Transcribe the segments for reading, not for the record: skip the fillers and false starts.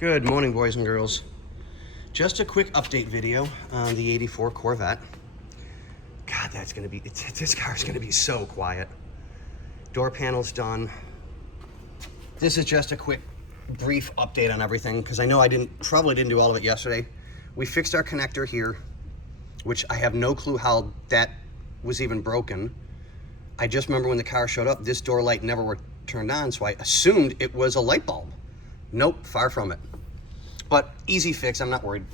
Good morning, boys and girls. Just a quick update video on the 84 Corvette. God, that's gonna be, this car's gonna be so quiet. Door panel's done. This is just a quick, brief update on everything, because I know I probably didn't do all of it yesterday. We fixed our connector here, which I have no clue how that was even broken. I just remember when the car showed up, this door light never were turned on, so I assumed it was a light bulb. Nope, far from it. But easy fix, I'm not worried.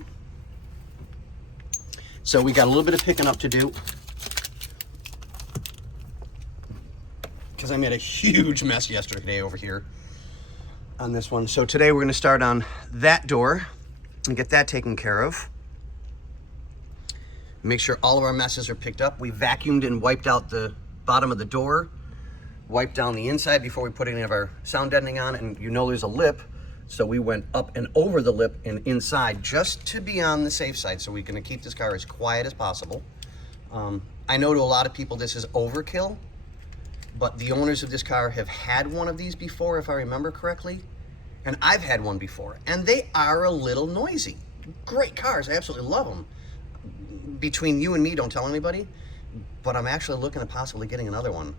So we got a little bit of picking up to do, because I made a huge mess yesterday over here on this one. So today we're gonna start on that door and get that taken care of. Make sure all of our messes are picked up. We vacuumed and wiped out the bottom of the door, wiped down the inside before we put any of our sound deadening on, and you know there's a lip. So we went up and over the lip and inside just to be on the safe side. So we're gonna keep this car as quiet as possible. I know to a lot of people this is overkill, but the owners of this car have had one of these before, if I remember correctly. And I've had one before, and they are a little noisy. Great cars, I absolutely love them. Between you and me, don't tell anybody, but I'm actually looking at possibly getting another one.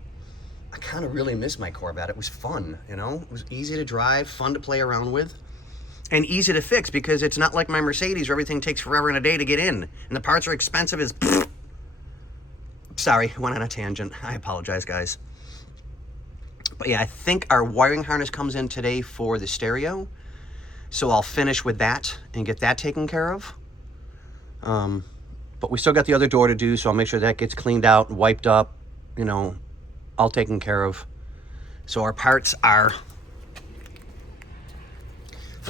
I kind of really miss my Corvette. It was fun, you know? It was easy to drive, fun to play around with, and easy to fix because it's not like my Mercedes where everything takes forever and a day to get in, and the parts are expensive as... Sorry, went on a tangent. I apologize, guys. But yeah, I think our wiring harness comes in today for the stereo, so I'll finish with that and get that taken care of. But we still got the other door to do, so I'll make sure that gets cleaned out, wiped up, you know, all taken care of. So our parts are,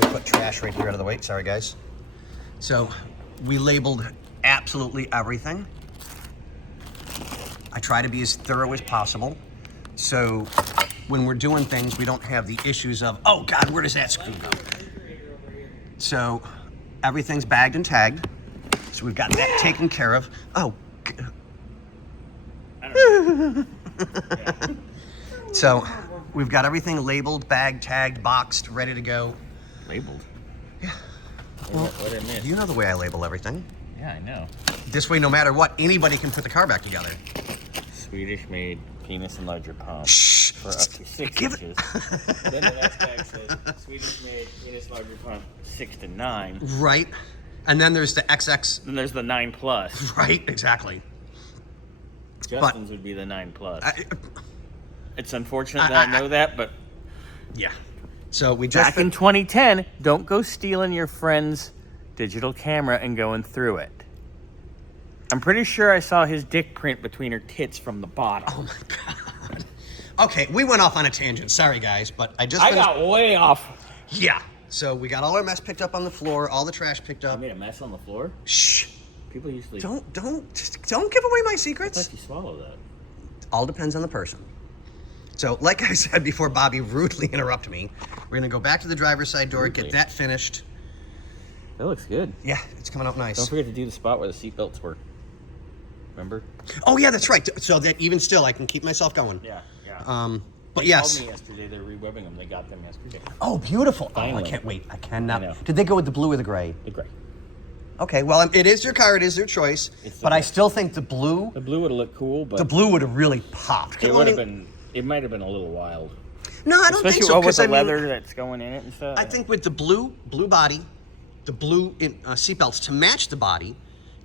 we'll put trash right here out of the way, sorry guys. So we labeled absolutely everything. I try to be as thorough as possible, so when we're doing things, we don't have the issues of, oh God, where does that screw go? So everything's bagged and tagged. So we've got that taken care of. Oh. I don't know. So we've got everything labeled, bagged, tagged, boxed, ready to go. Labeled? Yeah. Well, what I missed? You know the way I label everything. Yeah, I know. This way, no matter what, anybody can put the car back together. Swedish-made penis enlarger pump Shh. for up to 6 inches. Then the next bag says Swedish-made penis enlarger pump 6 to 9. Right. And then there's the XX. Then there's the 9 plus. Right, exactly. Justin's would be the 9 plus. It's unfortunate that I know that, but yeah. So we just back in 2010, don't go stealing your friend's digital camera and going through it. I'm pretty sure I saw his dick print between her tits from the bottom. Oh my God. Okay, we went off on a tangent. Sorry, guys, but I got way off. Yeah. So we got all our mess picked up on the floor, all the trash picked up. You made a mess on the floor? Shh. People usually... Don't give away my secrets. I thought you swallow that. All depends on the person. So, like I said before Bobby rudely interrupted me, we're gonna go back to the driver's side door, get that finished. That looks good. Yeah, it's coming out nice. Don't forget to do the spot where the seatbelts were. Remember? Oh yeah, that's right. So that even still, I can keep myself going. Yeah. But They yes. called me yesterday. They're rewebbing them. They got them yesterday. Oh, beautiful. Finally. Oh, I can't wait. I cannot. I know. Did they go with the blue or the gray? The gray. Okay, well, it is their car. It is their choice. But I still think the blue... The blue would have looked cool, but... The blue would have really popped. It would have been... It might have been a little wild. No, I don't think so. Especially with the leather that's going in it and stuff. I think with the blue body, the blue seatbelts to match the body,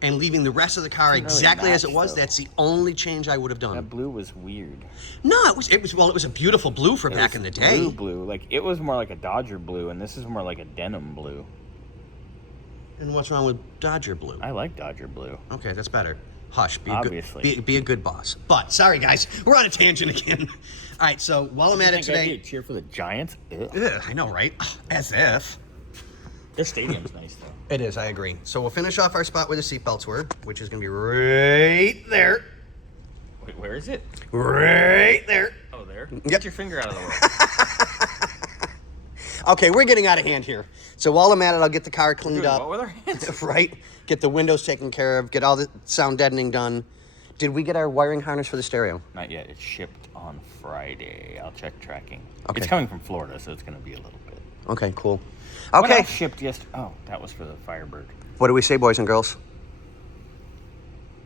and leaving the rest of the car exactly as it was, that's the only change I would have done. That blue was weird. No, it was a beautiful blue for back in the day. Blue. Like, it was more like a Dodger blue, and this is more like a denim blue. And what's wrong with Dodger blue? I like Dodger blue. Okay, that's better. Hush. Obviously. Be a good boss. But, sorry guys, we're on a tangent again. All right, so while I'm at it today... Cheer for the Giants? Ugh, I know, right? As if. Their stadium's nice, though. It is, I agree. So we'll finish off our spot where the seatbelts were, which is going to be right there. Wait, where is it? Right there. Oh, there? Yep. Get your finger out of the way. Okay, we're getting out of hand here. So while I'm at it, I'll get the car cleaned up. What with our hands? Right? Get the windows taken care of, get all the sound deadening done. Did we get our wiring harness for the stereo? Not yet. It's shipped on Friday. I'll check tracking. Okay. It's coming from Florida, so it's going to be a little bit. Okay, cool. What Okay. else shipped yesterday? Oh, that was for the Firebird. What do we say, boys and girls?